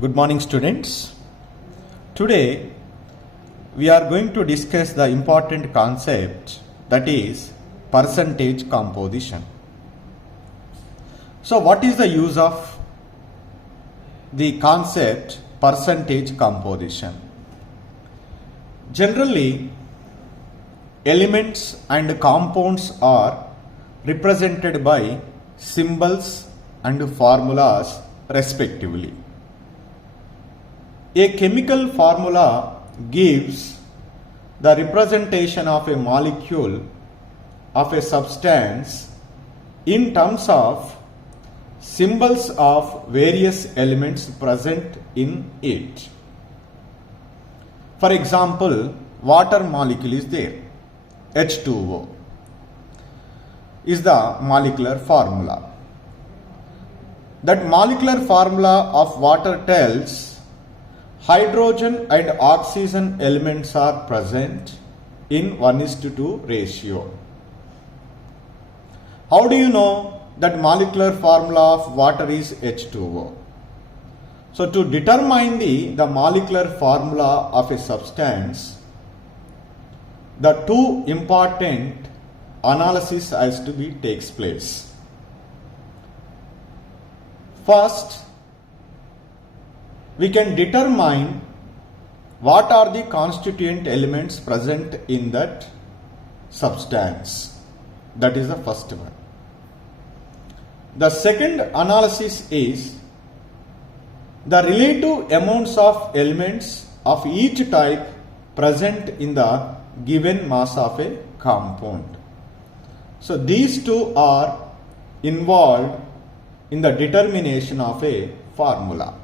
Good morning, students. Today we are going to discuss the important concept, that is percentage composition. So what is the use of the concept percentage composition? Generally, elements and compounds are represented by symbols and formulas respectively. A chemical formula gives the representation of a molecule of a substance in terms of symbols of various elements present in it. For example, water molecule is there, H2O is the molecular formula. That molecular formula of water tells hydrogen and oxygen elements are present in 1:2 ratio. How do you know that molecular formula of water is H2O? So to determine the molecular formula of a substance, the two important analysis has to be takes place. First, we can determine what are the constituent elements present in that substance. That is the first one. The second analysis is the relative amounts of elements of each type present in the given mass of a compound. So these two are involved in the determination of a formula.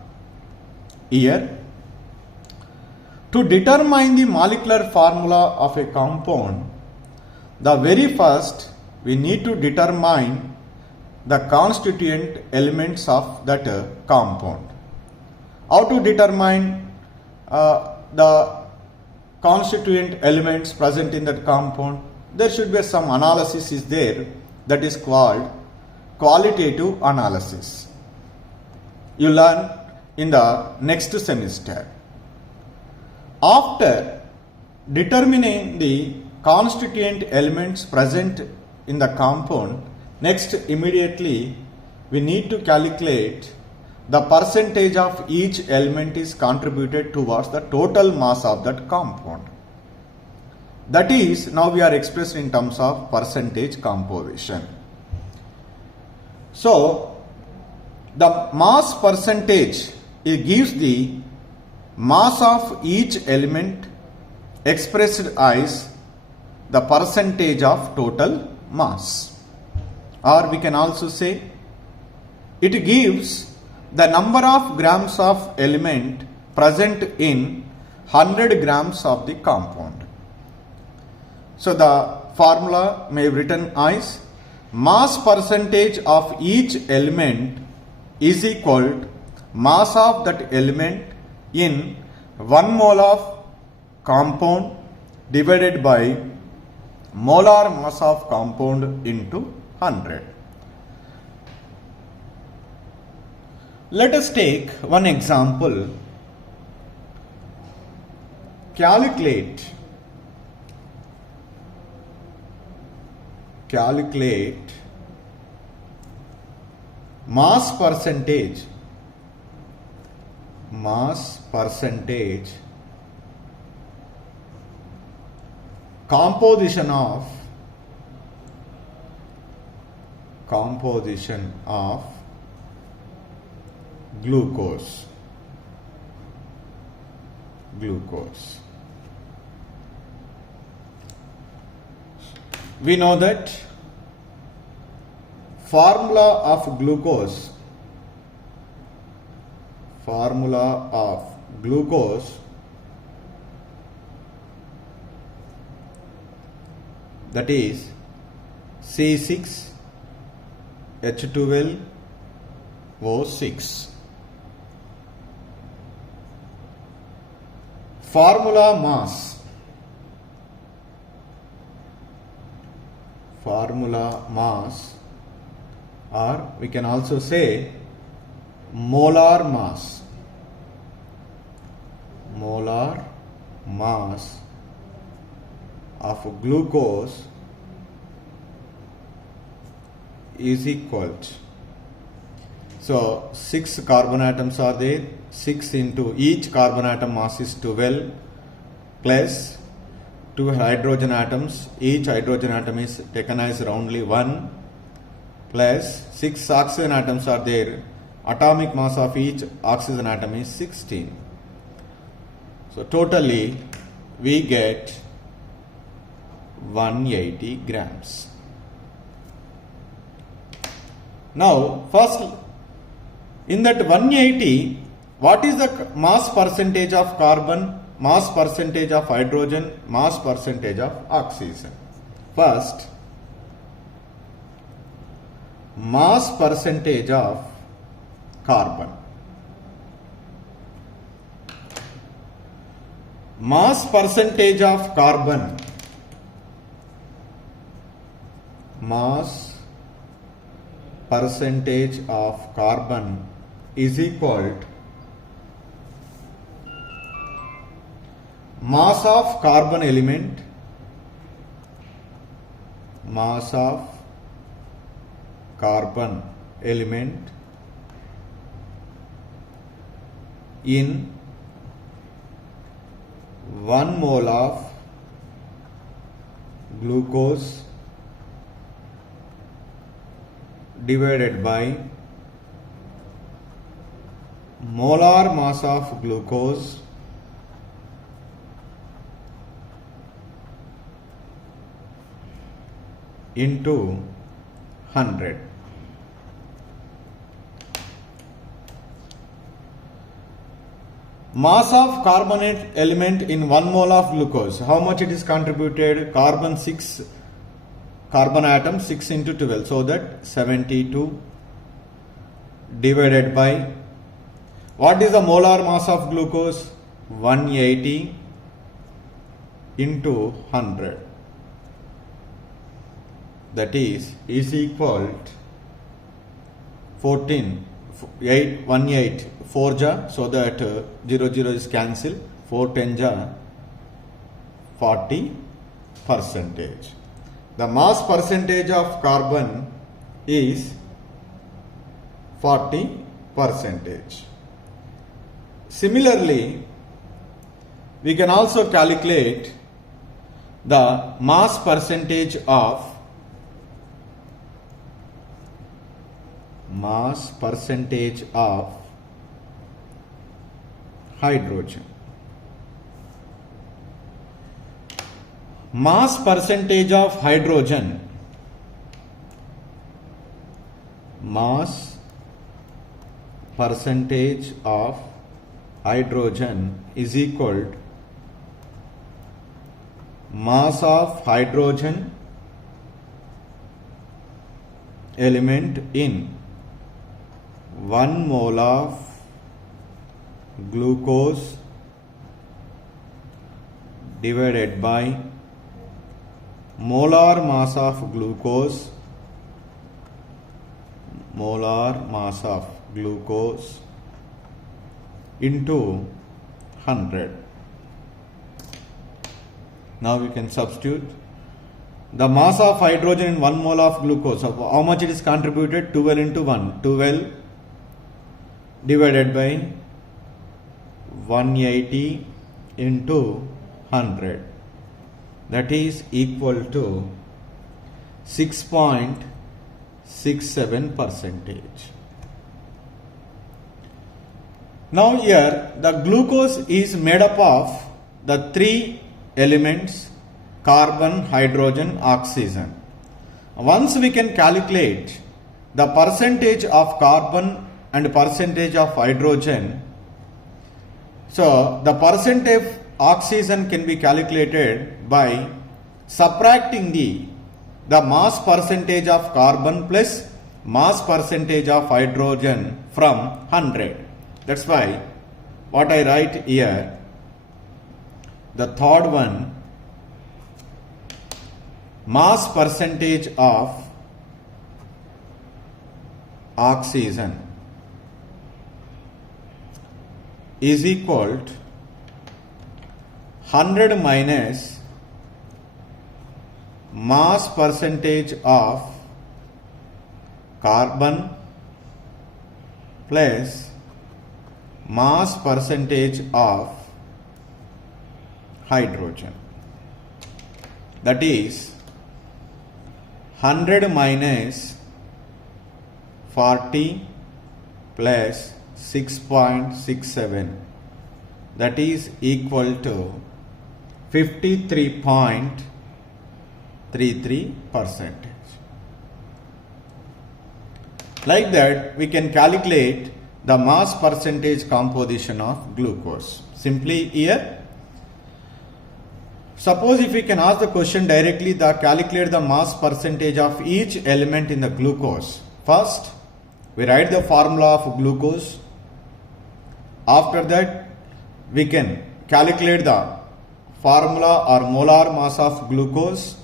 Here, to determine the molecular formula of a compound, the very first we need to determine the constituent elements of that compound. How to determine the constituent elements present in that compound? There should be some analysis is there that is called qualitative analysis. You learn in the next semester. After determining the constituent elements present in the compound, next immediately we need to calculate the percentage of each element is contributed towards the total mass of that compound. That is, now we are expressed in terms of percentage composition. So the mass percentage, it gives the mass of each element expressed as the percentage of total mass. Or we can also say it gives the number of grams of element present in 100 grams of the compound. So the formula may be written as mass percentage of each element is equal to mass of that element in 1 mole of compound divided by molar mass of compound into 100. Let us take one example. Calculate mass percentage composition of glucose. We know that formula of glucose that is C6H12O6. Formula mass, or we can also say molar mass. molar mass of glucose is equal to, so 6 carbon atoms are there, 6 into each carbon atom mass is 12 plus 2 hydrogen atoms, each hydrogen atom is taken as roundly 1 plus 6 oxygen atoms are there, atomic mass of each oxygen atom is 16. So totally we get 180 grams. Now first, in that 180, what is the mass percentage of carbon, mass percentage of hydrogen, mass percentage of oxygen? First, mass percentage of carbon. Mass percentage of carbon, mass percentage of carbon is equal to mass of carbon element, mass of carbon element in 1 mole of glucose divided by molar mass of glucose into 100. Mass of carbonate element in 1 mole of glucose, how much it is contributed? Carbon 6 carbon atom, 6 into 12, so that 72 divided by, what is the molar mass of glucose? 180 into 100, that is equal to 14, 8, 1, 4 ja, so that 0 is cancelled, 4 10 ja, 40%. The mass percentage of carbon is 40%. Similarly, we can also calculate the mass percentage of hydrogen. Mass percentage of hydrogen, mass percentage of hydrogen is equal to mass of hydrogen element in 1 mole of glucose divided by molar mass of glucose into 100. Now we can substitute the mass of hydrogen in 1 mole of glucose. How much it is contributed? 12 into 1, 12 divided by 180 into 100, that is equal to 6.67%. Now here the glucose is made up of the 3 elements carbon, hydrogen, oxygen. Once we can calculate the percentage of carbon and percentage of hydrogen, so the percentage of oxygen can be calculated by subtracting the mass percentage of carbon plus mass percentage of hydrogen from 100. That's why what I write here, the third one, mass percentage of oxygen is equal to 100 minus mass percentage of carbon plus mass percentage of hydrogen. That is 100 minus 40 plus 6.67, that is equal to 53.33%. Like that, we can calculate the mass percentage composition of glucose. Simply here, suppose if we can ask the question directly, calculate the mass percentage of each element in the glucose. First, we write the formula of glucose. After that, we can calculate the formula or molar mass of glucose.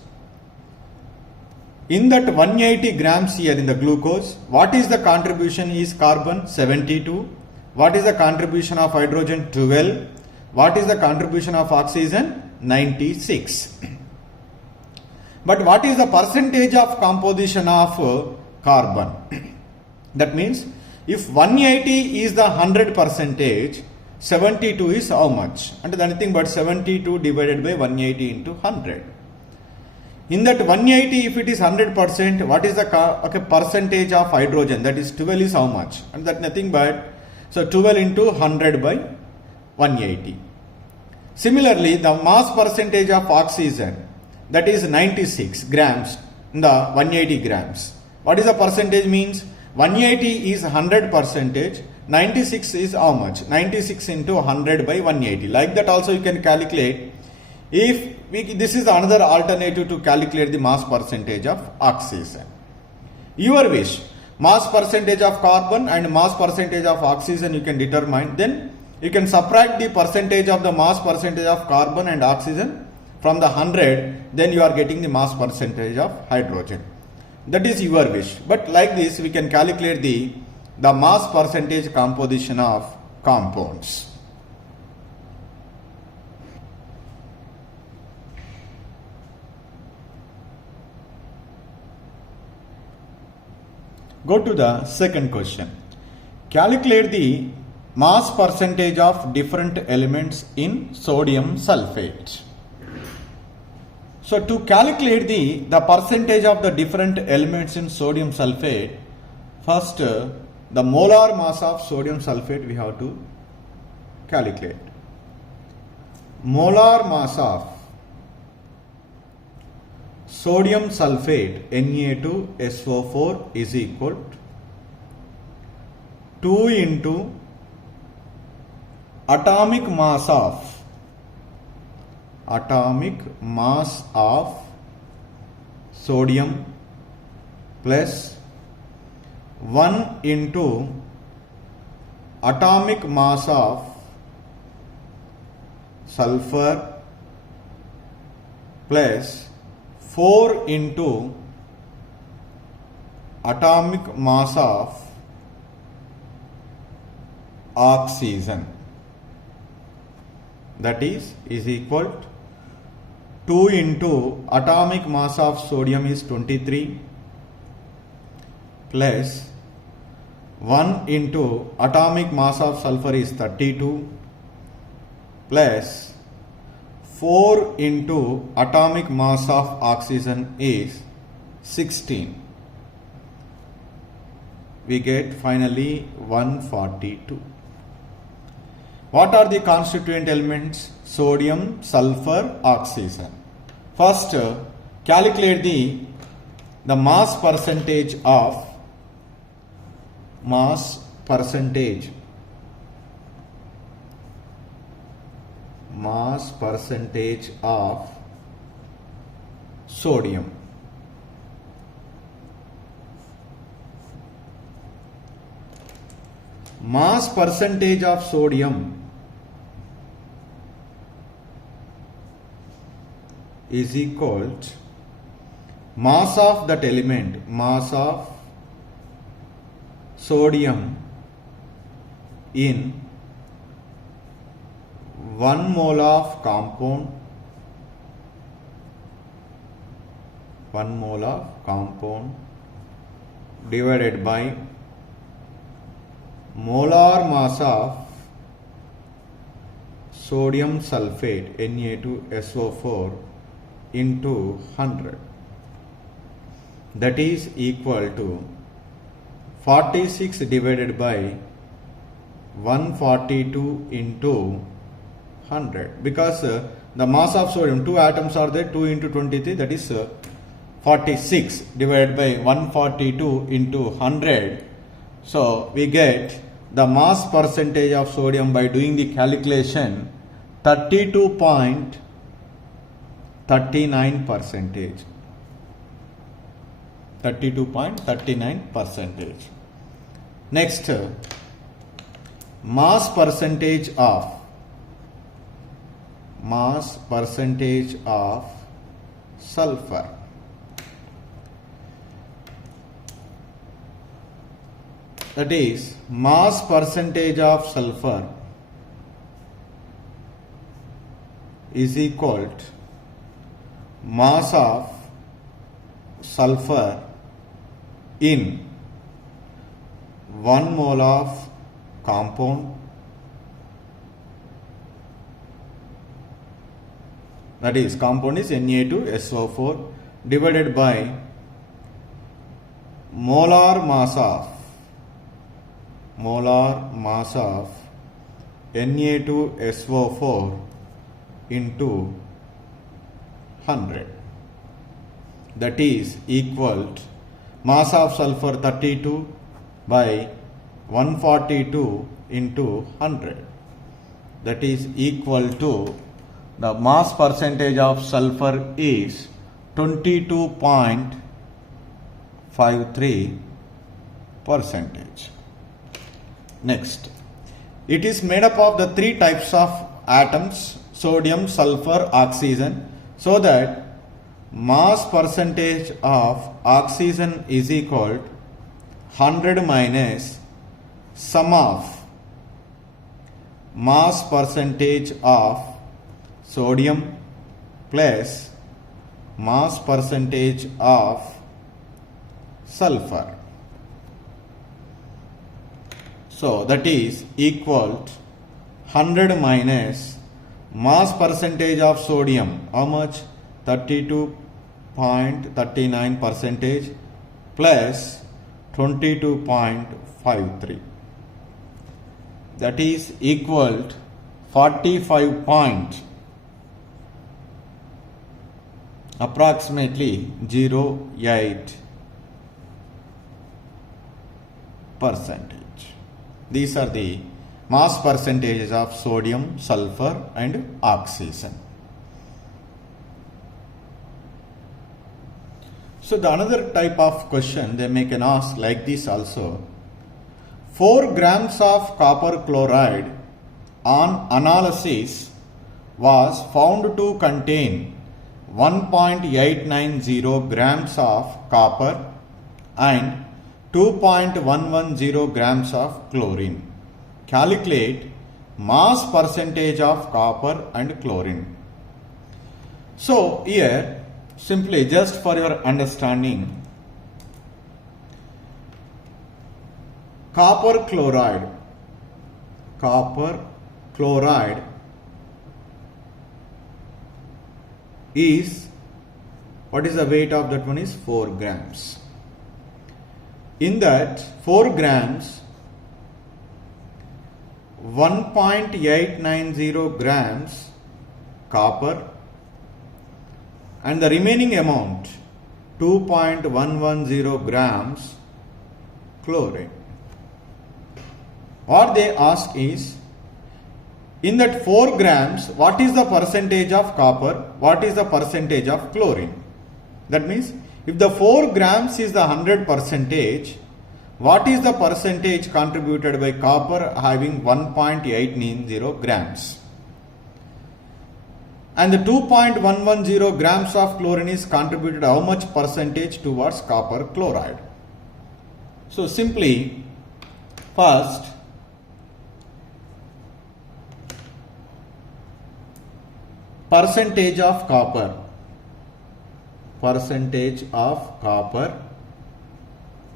In that 180 grams here in the glucose, what is the contribution is carbon? 72. What is the contribution of hydrogen? 12. What is the contribution of oxygen? 96. But what is the percentage of composition of carbon? That means if 180 is the 100 percentage, 72 is how much? And nothing but 72 divided by 180 into 100. In that 180, if it is 100%, what is the percentage of hydrogen? That is 12 is how much? And that nothing but, so 12 into 100 by 180. Similarly, the mass percentage of oxygen, that is 96 grams in the 180 grams. What is the percentage means? 180 is 100 percentage, 96 is how much? 96 into 100 by 180. Like that also you can calculate. If this is another alternative to calculate the mass percentage of oxygen. Your wish, mass percentage of carbon and mass percentage of oxygen you can determine. Then you can subtract the percentage of the mass percentage of carbon and oxygen from the 100. Then you are getting the mass percentage of hydrogen. That is your wish. But like this we can calculate the mass percentage composition of compounds. Go to the second question. Calculate the mass percentage of different elements in sodium sulfate. So to calculate the percentage of the different elements in sodium sulfate, first the molar mass of sodium sulfate we have to calculate. Molar mass of sodium sulfate Na2SO4 is equal to 2 into atomic mass of sodium plus 1 into atomic mass of sulfur plus 4 into atomic mass of oxygen. That is equal to 2 into atomic mass of sodium is 23 plus 1 into atomic mass of sulfur is 32 plus 4 into atomic mass of oxygen is 16. We get finally 142. What are the constituent elements? Sodium, sulfur, oxygen. First, calculate the mass percentage of sodium. Mass percentage of sodium is equal to mass of that element, mass of sodium in 1 mole of compound, 1 mole of compound divided by molar mass of sodium sulfate Na2SO4 into 100, that is equal to 46 divided by 142 into 100, because the mass of sodium, 2 atoms are there, 2 into 23, that is 46 divided by 142 into 100. So we get the mass percentage of sodium by doing the calculation 32.39 percentage. 32.39 percentage. Next, mass percentage of sulfur. That is, mass percentage of sulfur is equal to mass of sulfur in 1 mole of compound, that is compound is Na2SO4, divided by molar mass of Na2SO4 into 100, that is equal to mass of sulfur 32 by 142 into 100, that is equal to the mass percentage of sulfur is 22.53 percentage. Next, it is made up of the 3 types of atoms, sodium, sulfur, oxygen, so that mass percentage of oxygen is equal to 100 minus sum of mass percentage of sodium plus mass percentage of sulfur. So that is equal to 100 minus mass percentage of sodium, how much? 32.39 percentage plus 22.53, that is equal to 45 approximately 08 percentage. These are the mass percentages of sodium, sulfur and oxygen. So the another type of question they may can ask like this also. 4 grams of copper chloride on analysis was found to contain 1.890 grams of copper and 2.110 grams of chlorine. Calculate mass percentage of copper and chlorine. So here, simply just for your understanding, copper chloride is, what is the weight of that one is 4 grams. In that 4 grams, 1.890 grams copper and the remaining amount 2.110 grams chlorine. What they ask is, in that 4 grams, what is the percentage of copper, what is the percentage of chlorine? That means, if the 4 grams is the 100 percentage, what is the percentage contributed by copper having 1.890 grams? And the 2.110 grams of chlorine is contributed how much percentage towards copper chloride? So simply, first percentage of copper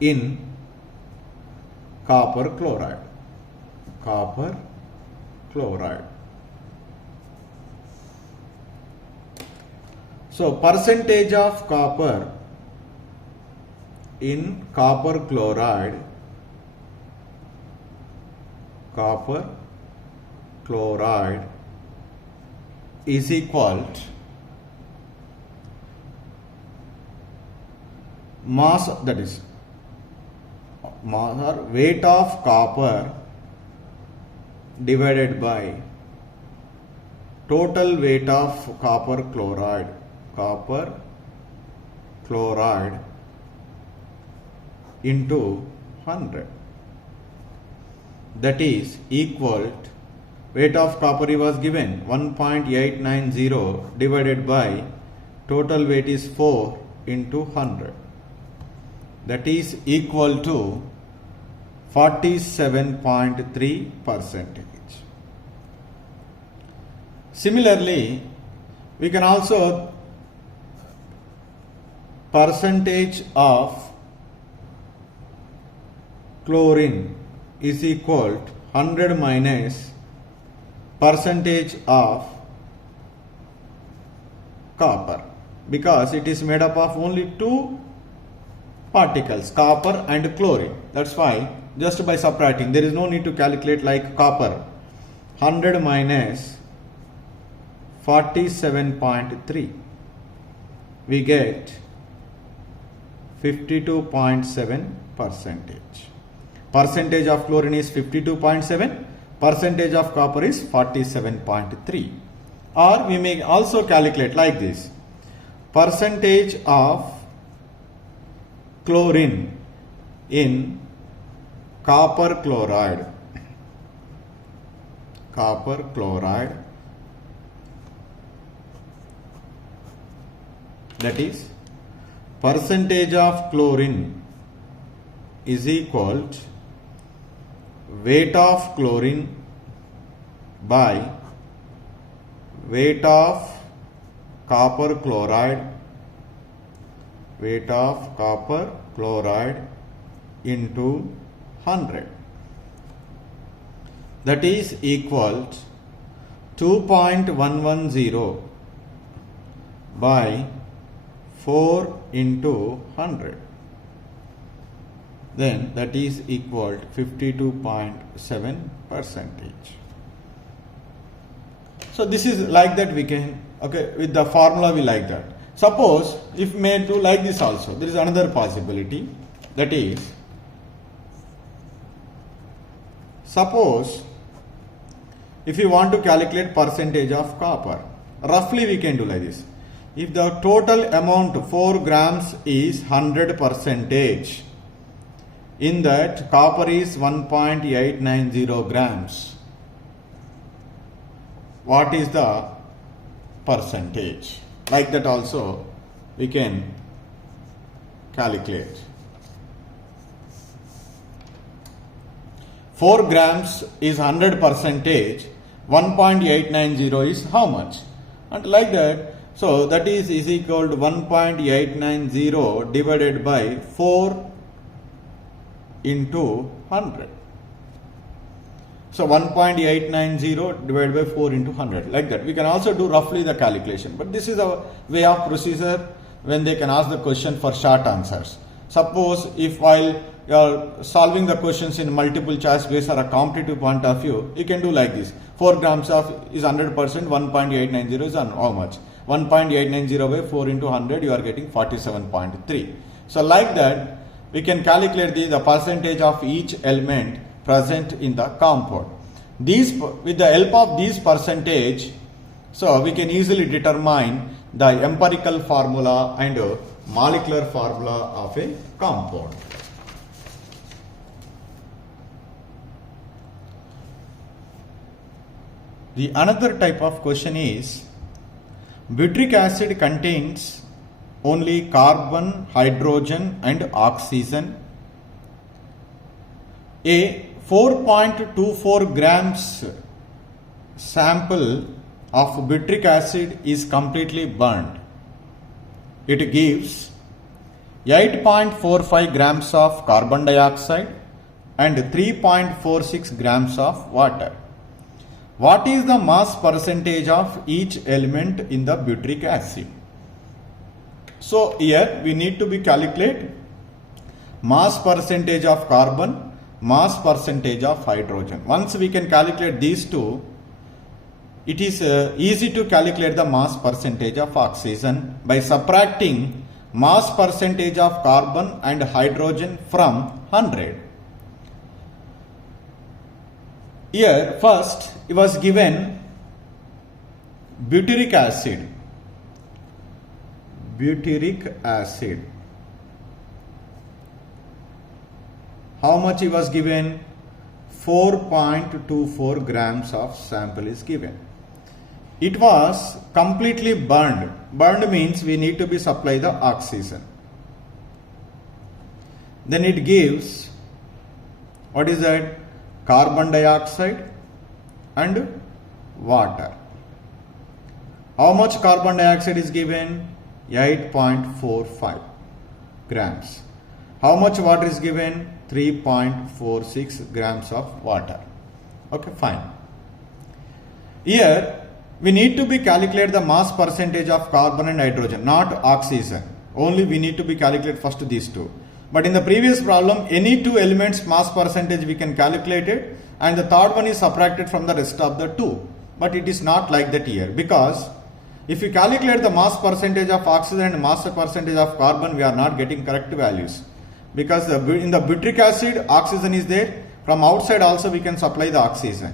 in copper chloride. So percentage of copper in copper chloride is equal to mass, that is mass or weight of copper divided by total weight of copper chloride into 100. That is equal to weight of copper was given 1.890 divided by total weight is 4 into 100. That is equal to 47.3%. Similarly, we can also percentage of chlorine is equal to 100 minus percentage of copper, because it is made up of only two particles, copper and chlorine. That's why just by subtracting, there is no need to calculate like copper. 100 minus 47.3, we get 52.7%. Percentage of chlorine is 52.7, percentage of copper is 47.3. Or we may also calculate like this: percentage of chlorine in copper chloride, that is percentage of chlorine is equal to weight of chlorine by weight of copper chloride into 100. That is equal to 2.110 by 4 into 100. Then that is equal to 52.7%. So this is like that we can, okay, with the formula we like that. Suppose if made to like this also, there is another possibility, that is, suppose if you want to calculate percentage of copper, roughly we can do like this. If the total amount 4 grams is 100%, in that copper is 1.890 grams, what is the percentage? Like that also we can calculate. 4 grams is 100%, 1.890 is how much? And like that, so that is equal to 1.890 divided by 4 into 100. So 1.890 divided by 4 into 100, like that. We can also do roughly the calculation, but this is a way of procedure when they can ask the question for short answers. Suppose if while you are solving the questions in multiple choice based or a competitive point of view, you can do like this: 4 grams of is 100%, 1.890 is how much? 1.890 by 4 into 100, you are getting 47.3. So like that, we can calculate the percentage of each element present in the compound. These, with the help of these percentage, so we can easily determine the empirical formula and molecular formula of a compound. The another type of question is, butyric acid contains only carbon, hydrogen and oxygen. A 4.24 grams sample of butyric acid is completely burned, it gives 8.45 grams of carbon dioxide and 3.46 grams of water. What is the mass percentage of each element in the butyric acid? So here we need to be calculate mass percentage of carbon, mass percentage of hydrogen. Once we can calculate these two, it is easy to calculate the mass percentage of oxygen by subtracting mass percentage of carbon and hydrogen from 100. Here first it was given butyric acid. Butyric acid. How much it was given? 4.24 grams of sample is given. It was completely burned. Burned means we need to be supply the oxygen. Then it gives, what is that? Carbon dioxide and water. How much carbon dioxide is given? 8.45 grams. How much water is given? 3.46 grams of water. Okay, fine. Here we need to be calculate the mass percentage of carbon and hydrogen, not oxygen. Only we need to be calculate first these two. But in the previous problem, any two elements mass percentage we can calculate it, and the third one is subtracted from the rest of the two. But it is not like that here, because if you calculate the mass percentage of oxygen and mass percentage of carbon, we are not getting correct values. Because in the butyric acid, oxygen is there. From outside also we can supply the oxygen.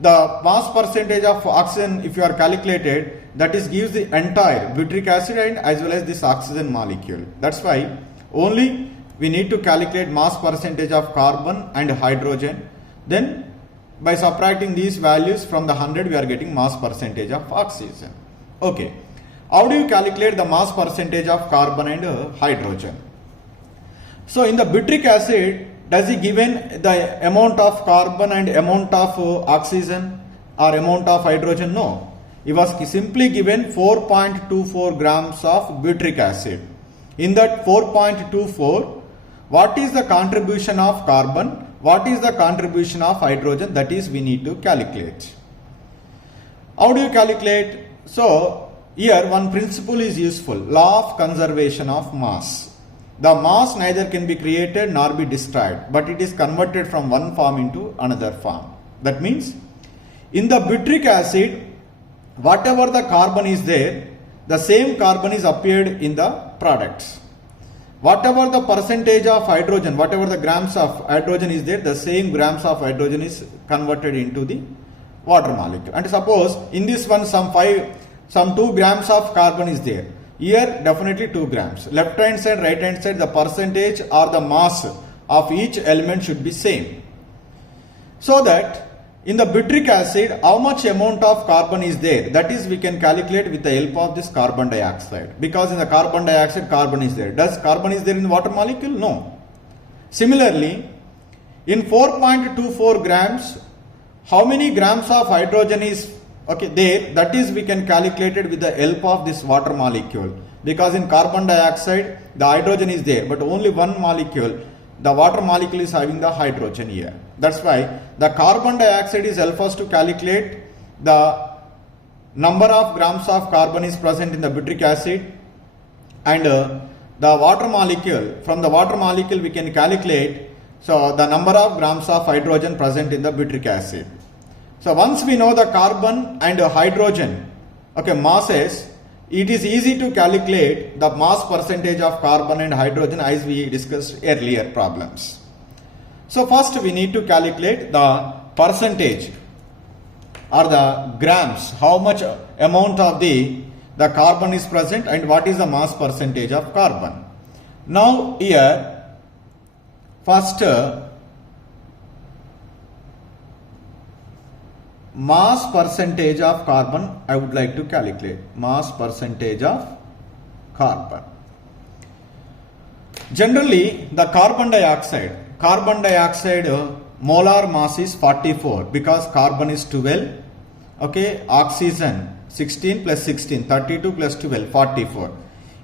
The mass percentage of oxygen, if you are calculated, that is gives the entire butyric acid and as well as this oxygen molecule. That's why only we need to calculate mass percentage of carbon and hydrogen. Then by subtracting these values from the 100, we are getting mass percentage of oxygen. Okay. How do you calculate the mass percentage of carbon and hydrogen? So in the butyric acid, does he given the amount of carbon and amount of oxygen or amount of hydrogen? No. He was simply given 4.24 grams of butyric acid. In that 4.24, what is the contribution of carbon? What is the contribution of hydrogen? That is we need to calculate. How do you calculate? So here one principle is useful. Law of conservation of mass. The mass neither can be created nor be destroyed, but it is converted from one form into another form. That means in the butyric acid, whatever the carbon is there, the same carbon is appeared in the products. Whatever the percentage of hydrogen, whatever the grams of hydrogen is there, the same grams of hydrogen is converted into the water molecule. And suppose in this one some 2 grams of carbon is there. Here definitely 2 grams. Left hand side, right hand side, the percentage or the mass of each element should be same. So that in the butyric acid, how much amount of carbon is there? That is we can calculate with the help of this carbon dioxide. Because in the carbon dioxide, carbon is there. Does carbon is there in the water molecule? No. Similarly, in 4.24 grams, how many grams of hydrogen is there? That is we can calculate it with the help of this water molecule. Because in carbon dioxide, the hydrogen is there, but only one molecule. The water molecule is having the hydrogen here. That's why the carbon dioxide is help us to calculate the number of grams of carbon is present in the butyric acid, and the water molecule, from the water molecule we can calculate the number of grams of hydrogen present in the butyric acid. So once we know the carbon and hydrogen masses, it is easy to calculate the mass percentage of carbon and hydrogen as we discussed earlier problems. So first we need to calculate the percentage or the grams, how much amount of the carbon is present and what is the mass percentage of carbon. Now here first mass percentage of carbon I would like to calculate. Mass percentage of carbon. Generally the carbon dioxide molar mass is 44 because carbon is 12 Okay, oxygen 16 plus 16, 32 plus 12, 44.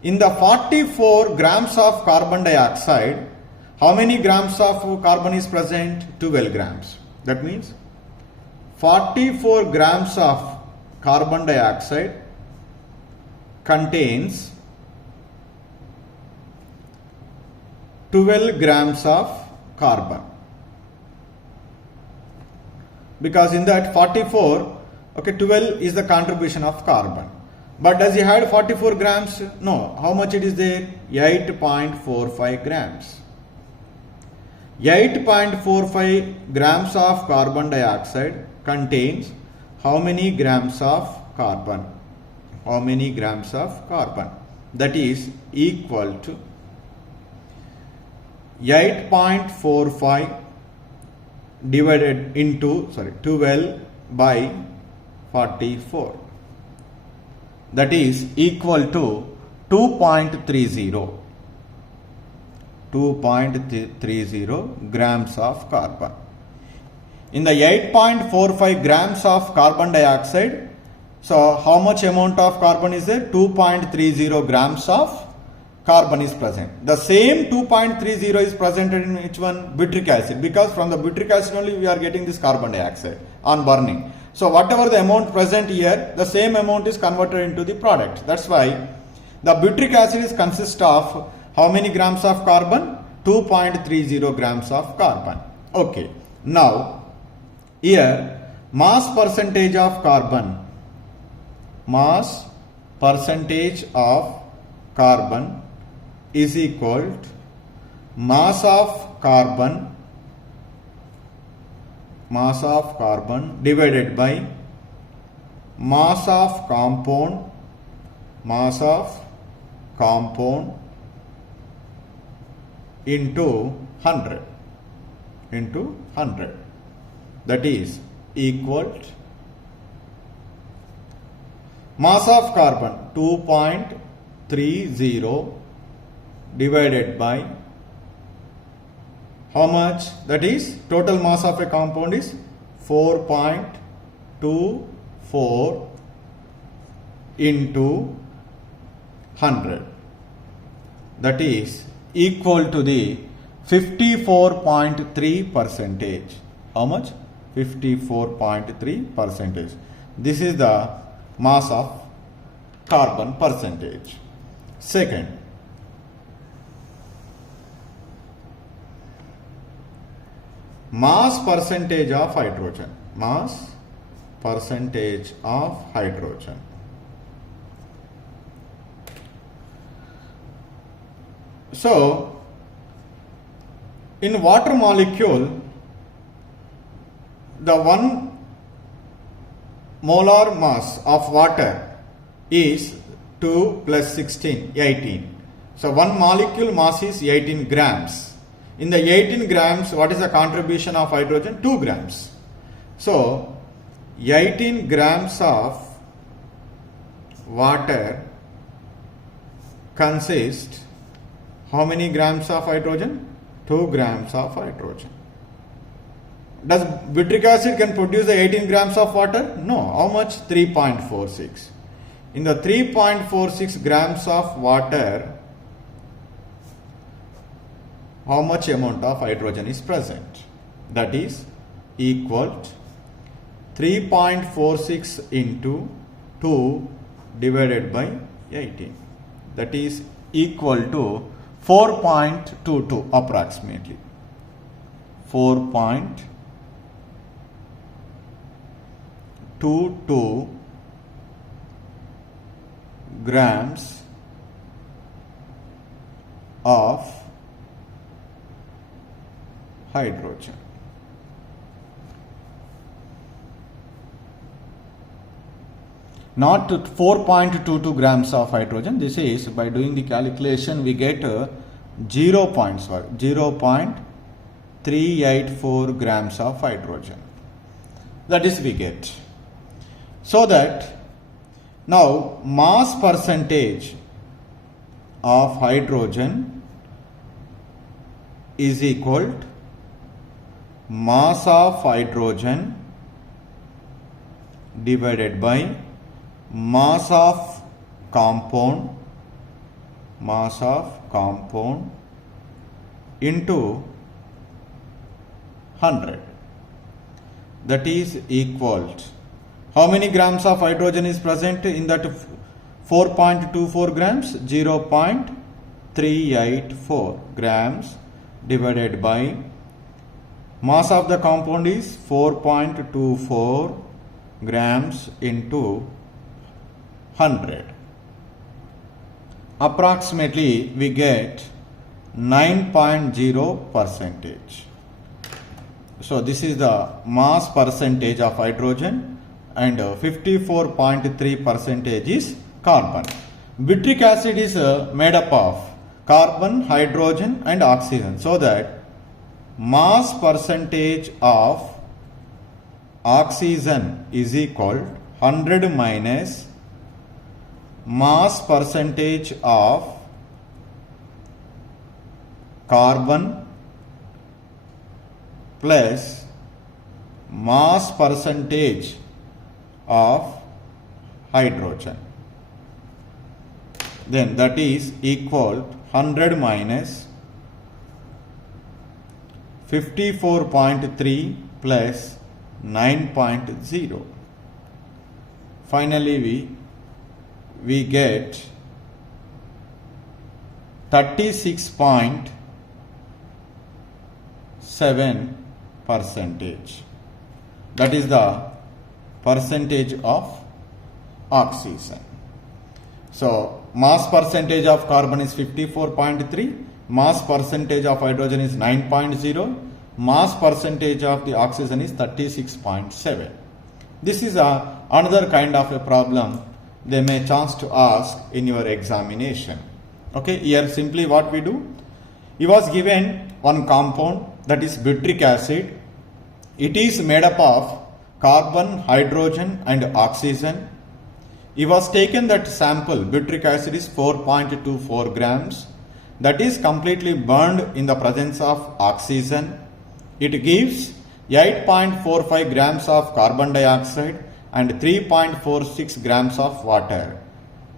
In the 44 grams of carbon dioxide, how many grams of carbon is present? 12 grams. That means 44 grams of carbon dioxide contains 12 grams of carbon. Because in that 44, okay, 12 is the contribution of carbon. But does he had 44 grams? No. How much it is there? 8.45 grams. 8.45 grams of carbon dioxide contains how many grams of carbon? How many grams of carbon? That is equal to 8.45 divided into 12 by 44. That is equal to 2.30. 2.30 grams of carbon. In the 8.45 grams of carbon dioxide, so how much amount of carbon is there? 2.30 grams of carbon is present. The same 2.30 is presented in which one? Butyric acid, because from the butyric acid only we are getting this carbon dioxide on burning. So whatever the amount present here, the same amount is converted into the product. That's why the butyric acid is consist of how many grams of carbon? 2.30 grams of carbon. Okay. Now, here mass percentage of carbon. Mass percentage of carbon is equal to mass of carbon divided by mass of compound into 100 that is equal to mass of carbon 2.30 divided by how much? That is total mass of a compound is 4.24 into 100. That is equal to the 54.3 percentage. How much? 54.3 percentage. This is the mass of carbon percentage. Second, mass percentage of hydrogen. Mass percentage of hydrogen. So, in water molecule, the 1 molar mass of water is 2 plus 16, 18. So, 1 molecule mass is 18 grams. In the 18 grams, what is the contribution of hydrogen? 2 grams. So, 18 grams of water consist how many grams of hydrogen? 2 grams of hydrogen. Does butyric acid can produce the 18 grams of water? No. How much? 3.46. In the 3.46 grams of water, how much amount of hydrogen is present? That is equal to 3.46 into 2 divided by 18. That is equal to 4.22 approximately. 4.22 grams of hydrogen. Not 4.22 grams of hydrogen. This is, by doing the calculation, we get 0.384 grams of hydrogen. That is we get. So that now mass percentage of hydrogen is equal to mass of hydrogen divided by mass of compound into 100. That is equal to how many grams of hydrogen is present in that 4.24 grams? 0.384 grams divided by mass of the compound is 4.24 grams into 100. Approximately we get 9.0 percentage. So this is the mass percentage of hydrogen and 54.3 percentage is carbon. Butyric acid is made up of carbon, hydrogen and oxygen, so that mass percentage of oxygen is equal 100 minus mass percentage of carbon plus mass percentage of hydrogen. Then that is equal 100 minus 54.3 plus 9.0. Finally we get 36.7 percentage. That is the percentage of oxygen. So mass percentage of carbon is 54.3, mass percentage of hydrogen is 9.0, mass percentage of the oxygen is 36.7. This is another kind of a problem they may chance to ask in your examination. Okay, here simply what we do, he was given one compound, that is butyric acid. It is made up of carbon, hydrogen and oxygen. He was taken that sample, butyric acid is 4.24 grams. That is completely burned in the presence of oxygen. It gives 8.45 grams of carbon dioxide and 3.46 grams of water.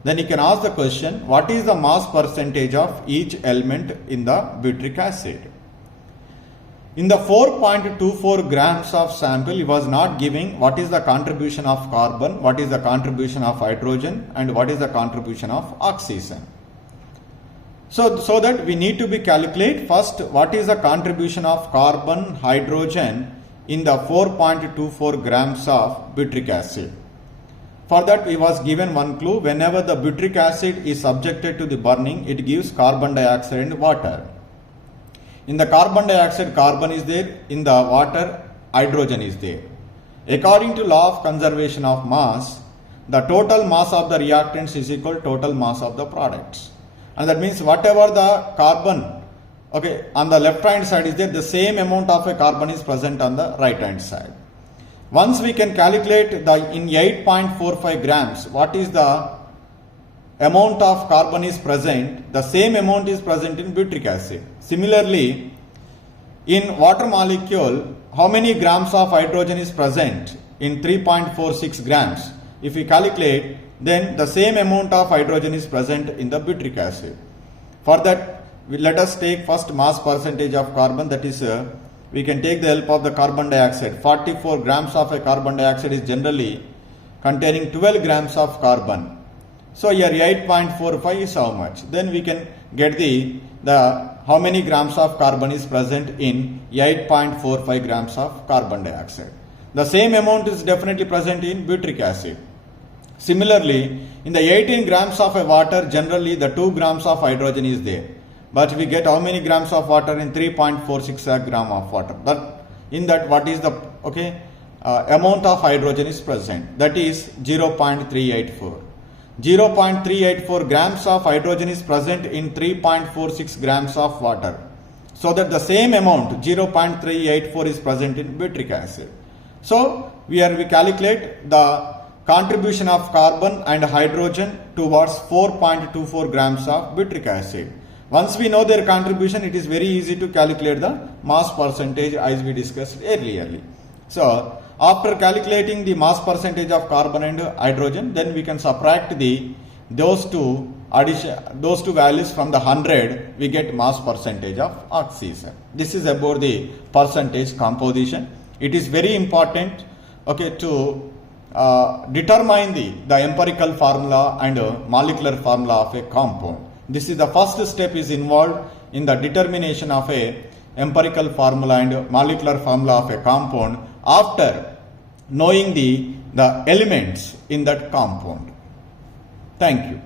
Then you can ask the question, what is the mass percentage of each element in the butyric acid? In the 4.24 grams of sample, he was not giving what is the contribution of carbon, what is the contribution of hydrogen and what is the contribution of oxygen. So that we need to be calculate first what is the contribution of carbon, hydrogen in the 4.24 grams of butyric acid. For that we was given one clue, whenever the butyric acid is subjected to the burning, it gives carbon dioxide and water. In the carbon dioxide, carbon is there, in the water, hydrogen is there. According to law of conservation of mass, the total mass of the reactants is equal to total mass of the products. And that means whatever the carbon, okay, on the left hand side is there, the same amount of a carbon is present on the right hand side. Once we can calculate in 8.45 grams, what is the amount of carbon is present, the same amount is present in butyric acid. Similarly, in water molecule, how many grams of hydrogen is present in 3.46 grams? If we calculate, then the same amount of hydrogen is present in the butyric acid. For that, let us take first mass percentage of carbon, that is we can take the help of the carbon dioxide. 44 grams of a carbon dioxide is generally containing 12 grams of carbon. So here 8.45 is how much? Then we can get the how many grams of carbon is present in 8.45 grams of carbon dioxide. The same amount is definitely present in butyric acid. Similarly, in the 18 grams of a water, generally the 2 grams of hydrogen is there. But we get how many grams of water in 3.46 gram of water. But in that, what is the amount of hydrogen is present? That is 0.384. 0.384 grams of hydrogen is present in 3.46 grams of water. So that the same amount, 0.384, is present in butyric acid. So we calculate the contribution of carbon and hydrogen towards 4.24 grams of butyric acid. Once we know their contribution, it is very easy to calculate the mass percentage as we discussed earlier. So After calculating the mass percentage of carbon and hydrogen, then we can subtract those two values from the 100, we get mass percentage of oxygen. This is about the percentage composition. It is very important, okay, to determine the empirical formula and molecular formula of a compound. This is the first step is involved in the determination of a empirical formula and molecular formula of a compound after knowing the elements in that compound. Thank you.